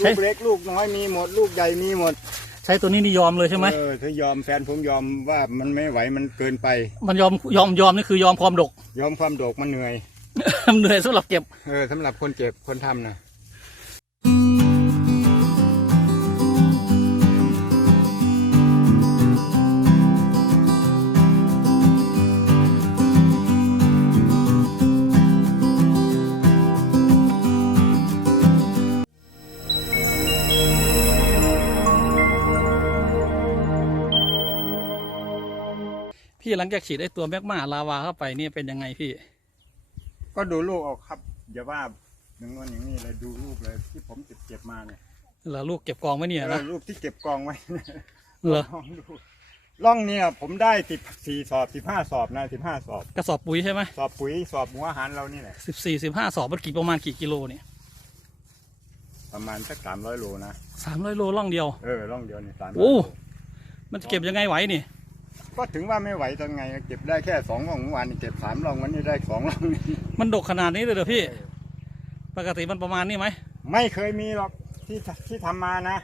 ลูกเล็กลูกน้อยมีหมดลูกใหญ่มีหมด ใช้ตัวนี้นี่ยอมเลยใช่ไหมเออถ้ายอมแฟนผมยอมว่ามันไม่ไหวมันเกินไป มันยอมยอมยอมนี่คือยอมความดก ยอมความโดกมันเหนื่อยเหนื่อยสำหรับเก็บ เออสำหรับคนเจ็บคนทำนะ หลังจากฉีดไอ้ตัวแมกมาลาวาเข้าไปเนี่ยเป็นยังไงพี่ ก็ดูลูกเอาครับอย่าว่าอย่างนั้นอย่างนี้เลยดูลูกเลยที่ผมเจ็บเจ็บๆมาเนี่ยเหรอลูกเก็บกองไว้เนี่ยเอนะอลูกที่เก็บกองไว้เหรอลองดูล่องเนี่ยผมได้สิบสี่สอบสิบห้าสอบนะสิบห้าสอบกระสอบปุ๋ยใช่ไหมสอบปุ๋ยสอบหัวอาหารเรานี่แหละสิบสี่สิบห้าสอบมันกี่ประมาณกี่กิโลเนี่ยประมาณสักสามร้อยโลนะสามร้อยโลล่องเดียวเออล่องเดียวนี่สามโอ้มันจะเก็บยังไงไหวนี่ ก็ถึงว่าไม่ไหวตอนไงเก็บได้แค่สองล่องเมื่อวานนี่เก็บสามล่องวันนี้ได้สองล่องนี่มันดกขนาดนี้เลยเหรอพี่ ปกติมันประมาณนี้ไหมไม่เคยมีหรอกที่ที่ทำมานะ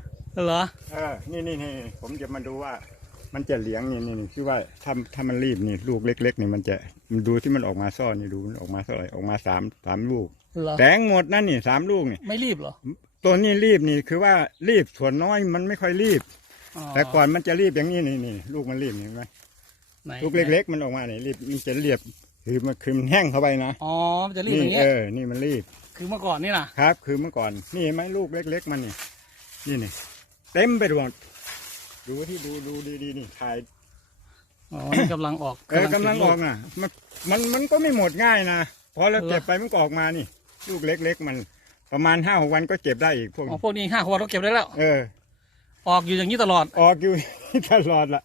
เหรอเออนี่นี่นี่ผมจะมาดูว่า มันจะเหลียงนี่นี่นี่คือว่าถ้าถ้ามันรีบนี่ลูกเล็กๆนี่มันจะมันดูที่มันออกมาซ่อนนี่ดูมันออกมาเท่าไหร่ออกมาสามสามลูกเหรอแตงหมดนั่นนี่สามลูกนี่ไม่รีบเหรอตัวนี้รีบนี่คือว่ารีบส่วนน้อยมันไม่ค่อยรีบอ๋อ แต่ก่อนมันจะรีบอย่างนี้นี่นี่ลูกมันรีบนี่เห็นไหมไหนลูกเล็ก ๆ มันออกมาเนี่ยรีบมันจะเรียบคือมันคือมันแห้งเข้าไปนะอ๋อมันจะรีบนี่อย่างเงี้เอยอนี่มันรีบ คือเมื่อก่อนนี่นะครับ คือเมื่อก่อนนี่เห็นไหมลูกเล็ก ๆ มันนี่นี่นี่เต็มไปหมดดูที่ดูดูดีๆนี่ถ่ายอ๋อนี่กำลังออกเออกำลังออกติดน่ะ มันมันมันก็ไม่หมดง่ายนะพอเราเหรอเก็บไปมันก็ออกมานี่ ลูกเล็ก ๆ มันประมาณห้าหกวันก็เก็บได้อีกพวกอ๋อนี้พวกนี้ห้าขวดเราเก็บได้แล้ว เออ ออกอยู่อย่างนี้ตลอด ออกอยู่ ตลอดละ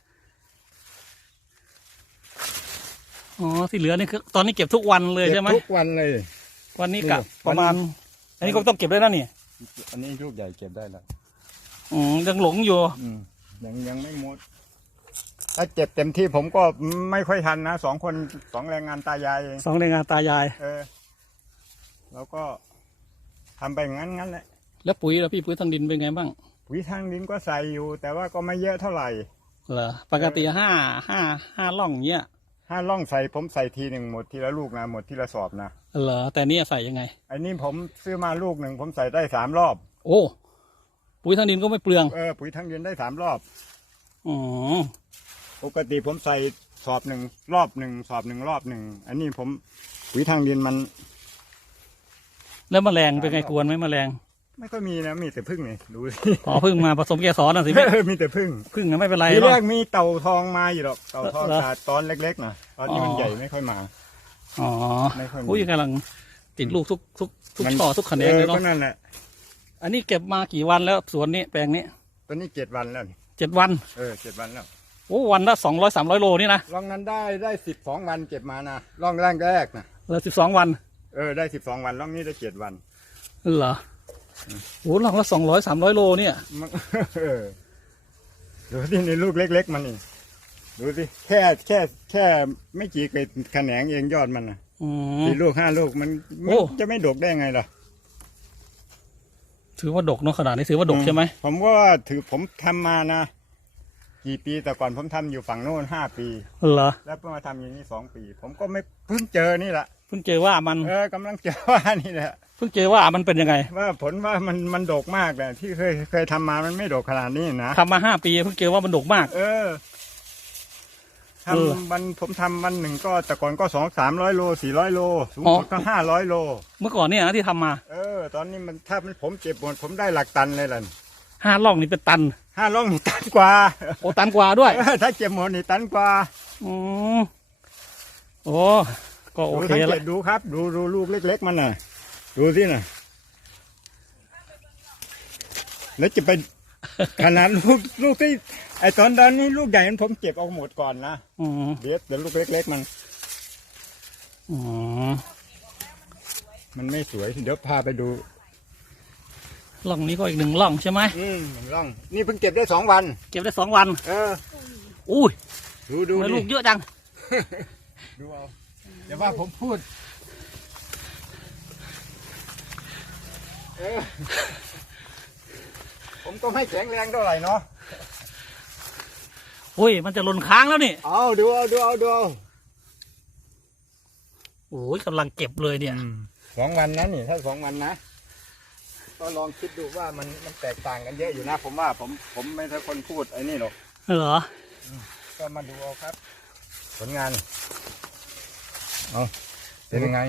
อ๋อ ที่เหลือนี่คือ ตอนนี้เก็บทุกวันเลยใช่ไหมเก็บทุกวันเลย วันนี้นี่กะวันประมาณ อันนี้ก็ต้องเก็บได้แล้วนี่ อันนี้ลูกใหญ่เก็บได้แล้วอืมยังหลงอยู่ อืมยังยังไม่หมด ถ้าเจ็บเต็มที่ผมก็ไม่ค่อยทันนะสองคนสองแรงงานตายายเองสองแรงงานตายาย เออ แล้วก็ทำไปงั้นงั้นแหละ แล้วปุ๋ยแล้วพี่ปุ๋ยทางดินเป็นไงบ้าง ปุ๋ยทางดินก็ใส่อยู่ แต่ว่าก็ไม่เยอะเท่าไหร่เหรอปกติห้าห้าห้าล่องเงี้ยถ้าล่องใส่ผมใส่ทีหนึ่งหมดทีละลูกนะหมดทีละสอบนะเหรอแต่เนี่ยใส่ยังไงอันนี้ผมซื้อมาลูกหนึ่งผมใส่ได้สามรอบ โอ้ปุ๋ยทางดินก็ไม่เปลืองเออปุ๋ยทางดินได้สามรอบอ๋อปกติผมใส่สอบหนึ่งรอบหนึ่งสอบหนึ่งรอบหนึ่งอันนี้ผมปุ๋ยทางดินมัน แล้วแมลงเป็นไงกวนไหมแมลง ไม่ค่อยมีนะมีแต่พึ่งนี่ดูสิอ๋อเพิ่งมาผสมเกสรนะสิพี่มีแต่พึ่งเพิ่งนะไม่เป็นไรทีหรแรอกกมีเต่าทองมาอยู่หรอกเต่าทองเหรอแต่ตอนเล็กๆนะตอนนี้มันอ๋อใหญ่ไม่ค่อยมาอ๋อไม่ค่อยมีอุ้ยกำลังติดลูกทุกทุกทุกมันช่อทุกแขนงเอเลอยเนาะก็นั่นแหละอันนี้เก็บมากี่วันแล้วสวนนี้แปลงนี้ตอนนี้เจ็ดวันแล้วนี่เจ็ดวัน เออเจ็ดวันแล้วโอ้วันละสองร้อยสามร้อยโลนี่นะร่องนั้นได้ได้สิบสองวันเก็บมานะร่องแรกแรกนะเหลือสิบสองวัน เออได้สิบสองวันร่องนี้ได้เจ็ดวันเหรอ โอ้หลังละสองร้อยสามร้อยโลเนี่ยมันเออดูที่ในลูกเล็ก ๆ มันนี่ดูสิแค่แค่แค่ไม่กี่เกล็ดแขนงเองยอดมันนะอืม สี่ลูกห้าลูกมันโอ้มันจะไม่ดกได้ไงล่ะถือว่าดกเนาะขนาดนี้ถือว่าดกใช่ไหมผมว่าถือผมทำมานะกี่ปีแต่ก่อนผมทำอยู่ฝั่งโน้นห้าปี เหรอแล้วเพิ่งมาทำอย่างนี้สองปี ผมก็ไม่เพิ่งเจอนี่แหละเพิ่งเจอว่ามัน เออกำลังเจอว่านี่แหละเพิ่งเจอว่ามันเป็นยังไงว่าผลว่ามันมันดกมากเลยที่เคยเคยทำมามันไม่ดกขนาดนี้นะทำมาห้าปีเพิ่งเจอว่ามันดกมาก เออเออทำมันผมทำมันหนึ่งก็แต่ก่อนก็สองสามร้อยโลสี่ร้อยโลสูงอ๋อ สุดก็ห้าร้อยโล เมื่อก่อนเนี่ยนะที่ทำมาเออ ตอนนี้มันถ้ามันผมเจ็บหมดผมได้หลักตันเลยล่ะห้าล่องนี่เป็นตันห้าล่องนี่ตันกว่าโอ้ตันกว่าด้วยเออถ้าเจ็บหมดนี่ตันกว่าอืมโอ้ก็โอดูเคสังเกแล้วตดูครับ ดูดูลูกเล็ก ๆ มันน่ะ ดูสิน่ะแล้วจะไปขนาดลูกลูกที่ไอตอนตอนนี้ลูกใหญ่นั้นผมเก็บเอาหมดก่อนนะอืมเดี๋ยวเดี๋ยวลูกเล็ก ๆ มันอืมมันไม่สวยเดี๋ยวพาไปดูล่องนี้ก็อีกหนึ่งล่องใช่ไหมอืมหนึ่งร่อง นี่เพิ่งเก็บได้สองวัน เก็บได้สองวัน เออ อุ้ย ดูดูทำไมดิลูกเยอะจัง ดูเอาเดี๋ยวว่าผมพูด เออ ผมก็ไม่แข็งแรงเท่าไหร่เนาะอุ้ย มันจะหล่นค้างแล้วนี่เอาดูเอาดูเอาดูเอาโอ้ยกำลังเก็บเลยเนี่ย สองวันนะนี่ถ้าสองวันนะ ก็ลองคิดดูว่ามันมันแตกต่างกันเยอะอยู่นะ ผมว่าผมผมไม่ใช่คนพูดไอ้นี่หรอกเหรอ ก็มาดูเอาครับ ผลงาน เอาเป็นยังไง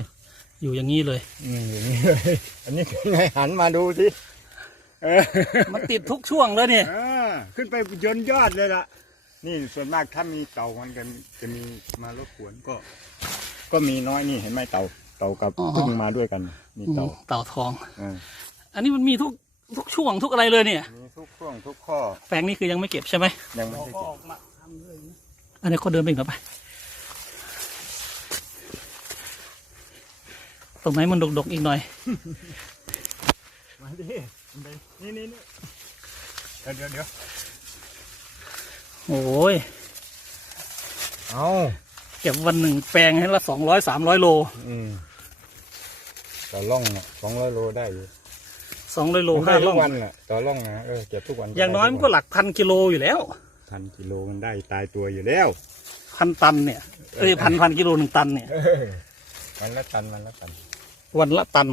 อยู่อย่างนี้เลย อืมอย่างนี้เลยอันนี้เป็นไงหันมาดูสิเออมันติดทุกช่วงเลยเนี่ยเออขึ้นไปยนยอดเลยล่ะ นี่ส่วนมากถ้ามีเต่ามันกันจะมีมารบกวนก็ ก็มีน้อยนี่เห็นไหมเต่าเต่ากับอ๋อ พึ่งมาด้วยกันมีเต่าเต่าทองเอออันนี้มันมีทุกทุกช่วงทุกอะไรเลยเนี่ย มีทุกช่วงทุกข้อแปลงนี้คือยังไม่เก็บใช่ไหมยังไม่ได้เก็บอันนี้ก็เดินไปอีกแล้วไป ตรงไหนมันดกๆอีกหน่อย มาดิไปนี่นี่นี่เดี๋ยวเดี๋ยวเดี๋ยวโอ้ย เอาเก็บวันหนึ่งแปลงให้ละสองร้อยสามร้อยโล อืมต่อล่องสองร้อยโลได้อยู่สองร้อยโลผมได้ห้าทุล่อกงวันน่ะต่อล่องนะเออเก็บทุกวันอย่างน้อยมันก็หลักพันกิโลอยู่แล้ว พันกิโลมันได้ตายตัวอยู่แล้วพันตันเนี่ย เอ้ยพันพันกิโลหนึ่งตันเนี่ยเออวันละตันวันละตัน วันละตัน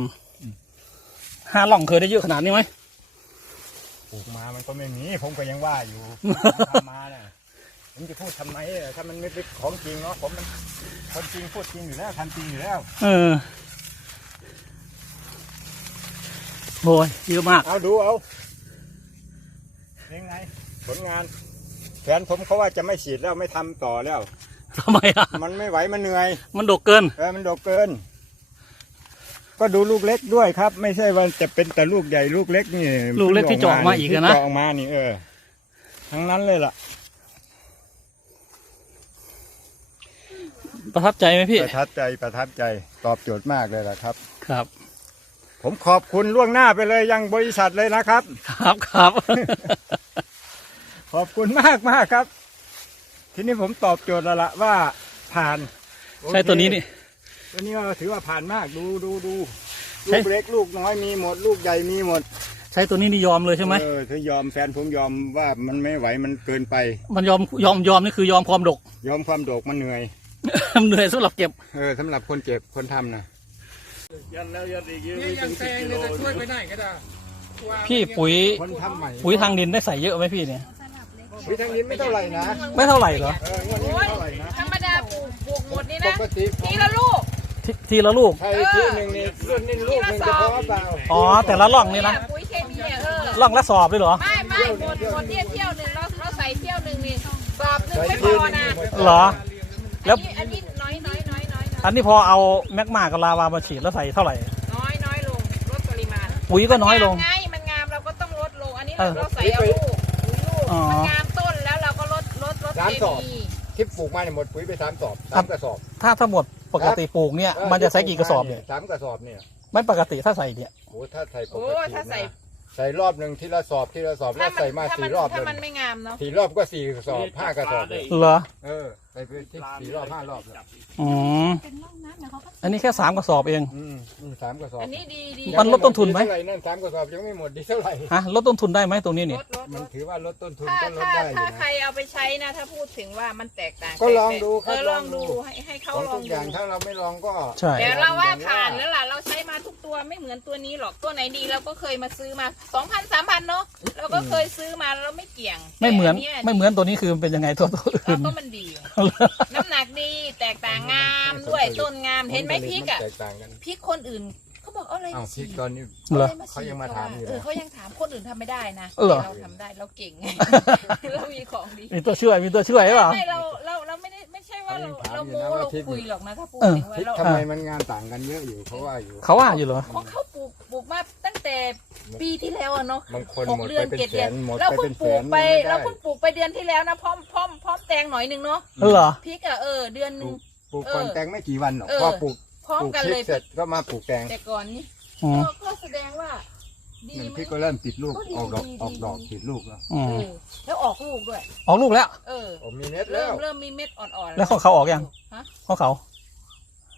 ห้าล่องเคยได้เยอะขนาดนี้ไหมปลูกมามันก็ไม่มีผมก็ยังว่าอยู่ ทำมาเนี่ยผมจะพูดทำไมอะถ้ามันไม่เป็นของจริงเนาะผมมันคนจริงพูดจริงอยู่แล้วทำจริงอยู่แล้ว เออโอ้ยเยอะมาก เอาดูเอายังไง ผลงานแฟนผมเขาว่าจะไม่ฉีดแล้วไม่ทำต่อแล้ว ทำไมอะ มันไม่ไหวมันเหนื่อย มันดกเกิน เออมันดกเกิน ก็ดูลูกเล็กด้วยครับ ไม่ใช่ว่าจะเป็นแต่ลูกใหญ่ลูกเล็กนี่ลูกเล็กที่เจาะมาอีกอะนะที่เจาะออกมานี่เออ ทั้งนั้นเลยล่ะ ประทับใจไหมพี่ ประทับใจประทับใจตอบโจทย์มากเลยล่ะครับ ครับ ผมขอบคุณล่วงหน้าไปเลยยังบริษัทเลยนะครับ ครับครับ ขอบคุณมากมากครับ ทีนี้ผมตอบโจทย์แล้วละว่าผ่าน ใช่ตัวนี้นี่ ตัวนี้ก็ถือว่าผ่านมากดูดูดูใช่ลูกเล็กลูกน้อยมีหมด ลูกใหญ่มีหมด ใช้ตัวนี้นี่ยอมเลยใช่ไหมเออถ้ายอมแฟนผมยอมว่ามันไม่ไหวมันเกินไป มันยอมยอมยอมนี่คือยอมความดก ยอมความโดกมันเหนื่อย เหนื่อยสำหรับเก็บเออสำหรับคนเจ็บคนทำนะยันแล้วยันอีกนี่ยังแซงเลยจะช่วยไปไหนก็ได้พี่ปุ๋ยคนทำใหม่ปุ๋ยทางดินได้ใส่เยอะไหมพี่เนี่ยปุ๋ยทางนี้ไม่เท่าไหร่นะไม่เท่าไหร่เหรอเอองวดนี้ไม่เท่าไหร่นะธรรมดาปลูกปลูกหมดนี่ปนะกติผมทีละลูก ททีละลูกใครที่หนึ่งนี่รุ่นนี้ลูกหนึ่งจะพอเปล่าอ๋อ แต่ละล่องนี่นะ ปุ๋ยเคมีอะเออ ล่องละสอบเลยเหรอ ไม่ไม่หมดหมดเที่ยวเที่ยวหนึ่งเราเราใส่เที่ยวหนึ่งนี่สอบหนึ่งใส่ไม่พที่อหนึ่นะงหมดเหรอ แล้วอันนี้อันนี้น้อยน้อยน้อยน้อยอันนี้พอเอาแมกมากับลาวามาฉีดแล้วใส่เท่าไหร่ น้อยน้อยลงลดปริมาณปุ๋ยก็น้อยลง มันงามไงมันงามเราก็ต้องลดลง อันนี้เออเราใส่เอาลูกลูกอ๋อ มันงามต้นแล้วเราก็ลดลดลดเคมีที่ปลูกมาเนี่ยหมดปุ๋ยไปสามสอบสามกระสอบ ถ้าทั้งหมด ปกติปลูกเนี่ยมันจะใส่กี่กระสอบเนี่ยสามกระสอบเนี่ยไม่ปกติถ้าใส่เนี่ยโอ้ถ้าใส่ปโอ้กติถ้าใส่ นะใส่รอบหนึ่งทีละสอบทีละสอบแล้วถ้ามัใส่มาถ้ามัสี่รอบถ้าเลมันยไม่งามเนาะสี่รอบก็สี่กระสอบห้ากระสอบเลยเหรอเออ ใส่ไปที่สี่รอบห้ารอบเลยอืมอันนี้แค่สามกระสอบเอง อืมนี่สามกระสอบอันนี้ดีดีมันลดต้นทุนไหม เท่าไหร่นั่นสามกระสอบยังไม่หมดดีเท่าไหร่ ฮะลดต้นทุนได้ไหมตรงนี้ลเนี่ยดลดลมันดถือว่าลดต้นทุนถ้าก็ลดถ้าได้อถ้ายู่ใครนะ เอาไปใช้นะ ถ้าพูดถึงว่ามันแตกต่างก็ลองดูครับเออลองลองดูดู ให้ให้เขาของลอทุงกอดูย่างถ้าเราไม่ลองก็ ใช่แต่เราว่าผ่านแล้วล่ะเราใช้มาทุกตัวไม่เหมือนตัวนี้หรอกตัวไหนดีเราก็เคยมาซื้อมาสองพันสามพันเนาะเราก็เคยซื้อมาแล้วเราไม่เกี่ยงไม่เหมือน แต่ไม่เหมือนตัวนี้คือมันเป็นยังไงตัวตัวเราอื่น ก็มันดีน้ำหนักดีแตกต่างงามด้วยต้นงามเห็นไหมพริกอะแตกต่างกันพริกคนอื่นเขาบอกเอาอะไรอ้าวมาพริฉีกดตอนนี้ เหรออไรฉีดเขายังมาถามอยู่นะเออเขายังถามคนอื่นทำไม่ได้นะเหรอ เราทำได้เราเก่งไง เรามีของดีมีตัวช่วยมีตัวช่วยหรือเปล่า ไม่เราเราเรา ไม่ได้ไม่ใช่ว่าเราเราโม้เราคุยหรอกนะถ้าพูดเออถึงว่าพริกเราทำไมมันงานต่างกันเยอะอยู่เขาว่าอยู่เขาว่าอยู่เหรอ ของเขาปลูกปลูกมาตั้งแต่ปีที่แล้วอะเนาะบางคนหกหมดเดืไปอนเป็นเจ็ดแสเดือนนหมดเราไปเพิ่เป็งนปแสลูกนไปม่ด้เราเพิ่งปลูกไปเดือนที่แล้วนะพร้อมพร้อมพร้อมแตงหน่อยหนึ่งเนาะเหรอ พริกอะเออเดือนหปนึ่ลูง กปลูกก่อนเออแตงไม่กี่วันหรอกเออ พอปลูกพร้อมปลูกกันพริเลกยเสร็จก็มาปลูกแตงแต่ก่อนนี่อืมก็ก็แสดงว่า ดีมันไหมพริกก็เริ่มติดลูกก็ดีออกดอกดีออกดอกดีติดลูกแล้วอืเอมอแล้วออกลูกด้วย ออกลูกแล้ว เออ ผมมีเม็ดแล้เริ่มวเริ่มมีเม็ดอ่อนๆแล้วของเขาออกยัง ฮะของเขา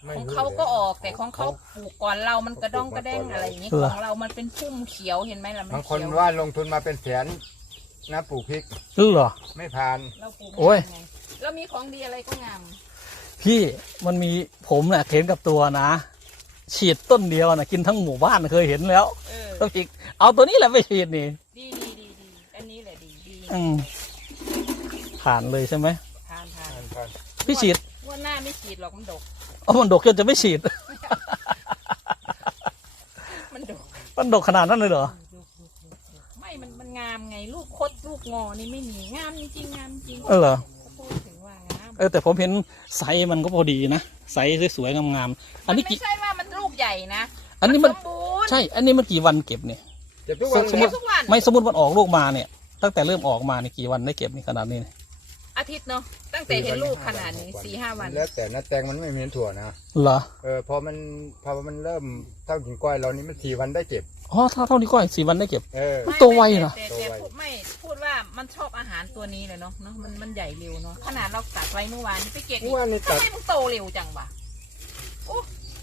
ไม่ของรู้เขาก็ออกแต่ของเขาปลูกก่อนเรามันกระดองกระแดงอะไรอย่างนี้เหรอ ของเรามันเป็นพุ่มเขียวเห็นไหมล่ะมันบางคนเขียวว่าลงทุนมาเป็นแสนนะปลูกพริกรู้เหรอ ไม่ผ่าน เราปลูกโอ้ยไงเรามีของดีอะไรก็งามพี่มันมีผมน่ะเห็นกับตัวนะ ฉีดต้นเดียวนะกินทั้งหมู่บ้านเคยเห็นแล้วเออต้องอีกเอาตัวนี้แหละไปฉีดนี่ ดีดีดีดีอันนี้แหละดีดีอืมผ่านเลยใช่ไหมทานทานผ่านผ่านพี่ฉีดงว่าหน้าไม่ฉีดหรอกมันดก เอามันดกจนจะไม่ฉีด มันดกมันดกขนาดนั้นเลยเหรอไม่มันมันงามไงลูกคดลูกงอนี่ไม่มีงามจริงๆงามจริงเออเหรอพูดถึงว่างามเออแต่ผมเห็นไซส์มันก็พอดีนะไซส์สวยๆงามๆอันนี้ไม่กี่ใช่ว่ามันลูกใหญ่นะอันนี้มันสมบูรณ์ใช่ อันนี้มันกี่วันเก็บเนี่ย เก็บทุกวันสมเลมุยติ ทุกวันไม่สมมติมันออกลูกมาเนี่ย ตั้งแต่เริ่มออกมาเนี่ยกี่วันได้เก็บนี่ขนาดนี้เนี่ยอาทิตย์เนาะตั้งแต่เห็นลูกขนาดนี้สี่ห้าวัน แล้วแต่นะแตงมันไม่เหมือนถั่วนะเหรอเออพอมันพอมันเริ่มเท่ากิ่งก้อยเรานี่มันสี่วันได้เก็บอ๋อเท่าเท่านี้ก็สี่วันได้เก็บ เออไม่โตไวเหรอ แต่โตแต่ไวพูดไม่พูดว่ามันชอบอาหารตัวนี้เลยเนาะเนาะมันมันใหญ่เร็วเนาะขนาดเราตัดไว้เมื่อวานไปเก็บเมื่อวานนี่ทำตัดไมมึงโตเร็วจังวะ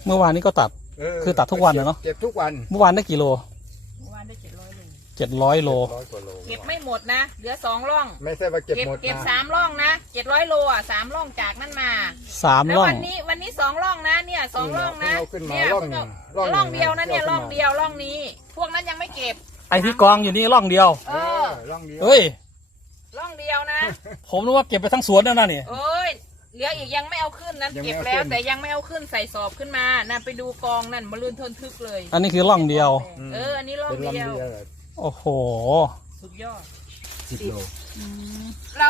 เมื่อวานนี้ก็ตัด เคือตัดทุกวันน่ะเนอะ เก็บทุกวันเมื่อวานได้กี่โลเมื่อวานได้เจ็ดร้อยโลเจ็ดร้อยโล ร้อยกว่าโลเก็บไม่หมดนะ เหลือสองร่อง ไม่ใช่ว่าเก็บเก็บหมดเก็บนะสามร่องนะเจ็ดร้อยโลอะสามร่องจากนั่นมาสามแล้วร่อง วันนี้วันนี้สองร่องนะเนี่ยสองร่องนะเอาขึ้นมาเนี่ยร่องเพิ่งหนึ่เอางร่องเดียวนะหงเนี่ยร่องขึ้เดียวร่องนี้ พวกนั้นยังไม่เก็บ ไอที่กองอยู่นี่ร่องเดียว เอเอออร่องเดียวเฮ้ย ร่องเดียวนะ ผมนึกว่าเก็บไปทั้งสวนแล้วนะเนี่ยเอ้ย เหลืออีกยังไม่เอาขึ้นนั้นเก็บแล้วแต่ยังไม่เอาขึ้นใส่สอบขึ้นมาน่ะไปดูกองนั่นมาลื่นทนทึกเลยอันนี้คือร่องเดียว เอออันนี้ร่องเป็นลำเดีเดียยววโอ้โห สุดยอด สิบโลเรา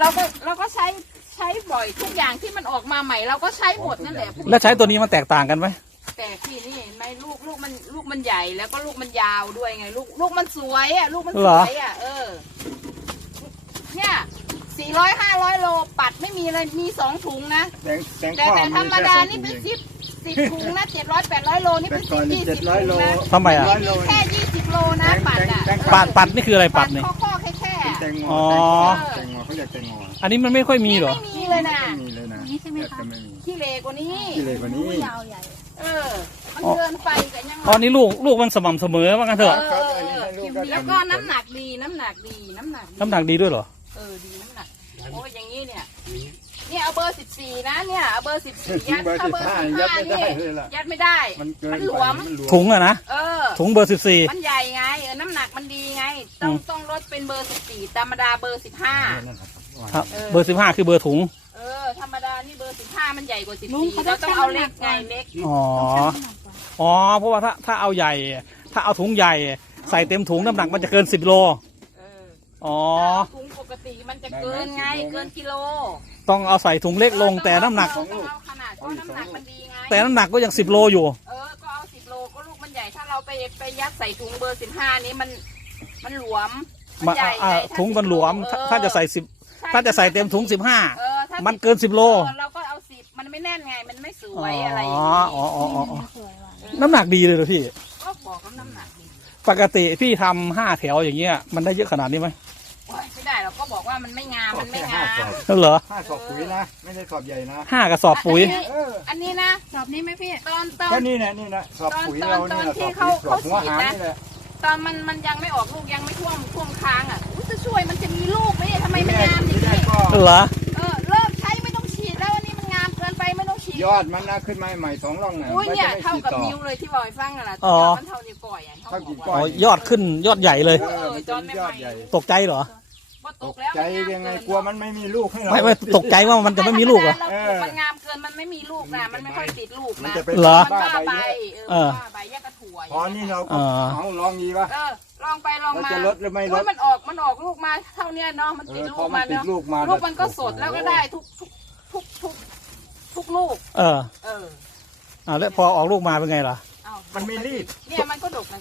เราก็เราก็ใช้ใช้บ่อยทุกอย่างที่มันออกมาใหม่ เราก็ใช้หมดนั่นแหละแล้วใช้ตัวนี้มันแตกต่างกันไหมแต่พี่นี่เห็นไหมลูกลูกมันลูกมันใหญ่แล้วก็ลูกมันยาวด้วยไง ลูกลูกมันสวยอะลูกมันสวยอะเออ เนี่ย สี่ร้อยห้าร้อยโลปัดไม่มีเลยมีสองถุงนะแตงแตงแต่ข้อแต่ธรรมดาแค่นี่เป็นสองถุงสิบสิบถุงนะเจ็ดร้อยแปดร้อยโลนี่แต่เป็นก่สิอบนนี่ยี่เจ็สิดบร้อยโลนะทำไมอะร้อยโลแค่ยี่สิบโลนะปัดอะแตงปัดปัดนี่คืออะไรปัดนี่ข้อข้อแค่แค่แตงโมอ๋อ แตงโมเขาเรียกแตงโมอันนี้มันไม่ค่อยมีเหรอ ไม่มีเลยนะไม่มีเลยนะนี่ใช่ไหมคะแทบจะไม่มีขี้เลกว่านี้ ที่เลยกว่านี้ ยาวใหญ่ เออ มันเกินไปกันยังไงอ๋อนี่ลูกลูกมันสม่ำเสมอว่างั้นเถอะครับอันนี้ให้ลูกได้แล้วก็น้ำหนักดีน้ำหนักดีน้ำหนักดี น้ำหนักดีด้วยเหรอ เออดีน้ำหนักโอ้ยอย่างนี้เนี่ย เนี่ยเอาเบอร์สิบสี่นะเนี่ยเอาเบอร์สิบสี่ยัดเบอร์ถ้าสิบเบอร์ห้าสิบยัดห้าไม่ได้นี่เลยล่ะ ยัดไม่ได้ มันเกินมันไปหลวม มันหลวมถุงอะนะ เออ ถุงเบอร์สิบสี่ มันใหญ่ไงเออน้ำหนักมันดีไง ต้องอืม ต้องลดเป็นเบอร์สิบสี่ธรรมดาเบอร์สิบห้าครับเบอร์สิบห้าคือเบอร์ถุง เออธรรมดานี่เบอร์สิบห้ามันใหญ่กว่าสิบลุงสี่เขาต้เราองต้องเอาเล็กชั่งไงน้ำหนักก่อน เล็ก อ๋อต้องชั่งน้ำหนักก่อนอ๋อ เพราะว่าถ้าถ้าเอาใหญ่ ถ้าเอาถุงใหญ่ ใส่เต็มถุงน้ำหนักมันจะเกินสิบโล เอออ๋อ ถ้าเอาถุงปกติมันจะเกินไงเกินกิโล ต้องเอาใส่ถุงเล็กลงแต่น้ำหนักต้องเอาขนาดเพราะน้ำหนักมันดีไง แต่น้ำหนักก็ยังสิบโลอยู่ เออ ก็เอาสิบโลก็ลูกมันใหญ่ ถ้าเราไปไปยัดใส่ถุงเบอร์สิบห้านี้มันมันหลวมมาใหญ่อ่าไถ้าถุงมันหลวม10ถ้าถ้าจะใส่สิบช่ถ้าจะใส่เต็มถุงสิบห้าเออถ้ามันเกินสิบโล เออเราก็เอาสิบมันไม่แน่นไง มันไม่สวยอะไรอย่างอ๋นี้ออ๋ออ๋ออ๋อสวยว่ะน้ำหนักดีเลยเหรอพี่ ก็บอกว่าน้ำหนักดีปกติพี่ทำห้าแถวอย่างเงี้ยมันได้เยอะขนาดนี้ไหมโอ๊ย ไม่ได้เราก็บอกว่ามันไม่งาม มันไม่งามเหรอห้าสอบปุ๋ยนะ ไม่ใช่สอบใหญ่นะห้ากระสอบปุ๋ยอันนี้เอออันนี้นะ สอบนี้ไหมพี่ ตอนตอนก็นี่นะนี่นะสอบปุ๋ยเราเนี่ยตอนที่สอบปุ๋ยเขาสอบหัวเขาฉีดหางนะ นี่แหละตอนมันมันยังไม่ออกลูกยังไม่ท่วมท่วมค้างอะอุ๊ยจะช่วยมันจะมีลูกไหมเนี่ยทำไมมันงามอย่างที่แรนี้กก็เหรอ เออเริ่มใช้ไม่ต้องฉีดแล้วอันนี้มันงามเกินไปไม่ต้องฉีด ยอดมันนะขึ้นมาใหม่สองร่องน่ะอุ้ยไม่เนี่ยจะไม่เท่าฉีดกับต่อนิ้วเลยที่บอกให้ฟังอะนะอ๋อมันเท่านิ้วก้อยอะเท่าเท่ากี่หัวก้อ๋อยอดขึ้นยอดใหญ่เลย เออมันจะมียอดใหญ่ ตกใจเหรอว่า ตกแล้วใจยังไงกลัวมันไม่มีลูกให้เราไม่ไม่ตกใจว่ามันจะไม่มีลูกเหรอเราปลูกมันงามเกินมันไม่มีลูกนะมันไม่ค่อยติดลูกมันนะจะเป็นเหรอ มันบ้าบ้าใบใบเยอะเอเอออบ้าใบแยกกระถั่วพอนี่เราก็อ่าเอาลองดีปะเออลองไปลองเรามาจะลดหรือไม่ลอุ๊ดยมันออกมันออกลูกมาเท่าเนี้ยเนาะมันเอติดอลูพอกมัมานติดเนาะลูกมา ลูกมันก็สดแล้วก็ได้ทุกทุกทุกทุกทุกลูก เออเอออ่าแล้วพอออกลูกมาเป็นไงล่ะ เอามันไม่รีบ เนี่ยมันก็ดกนะสิ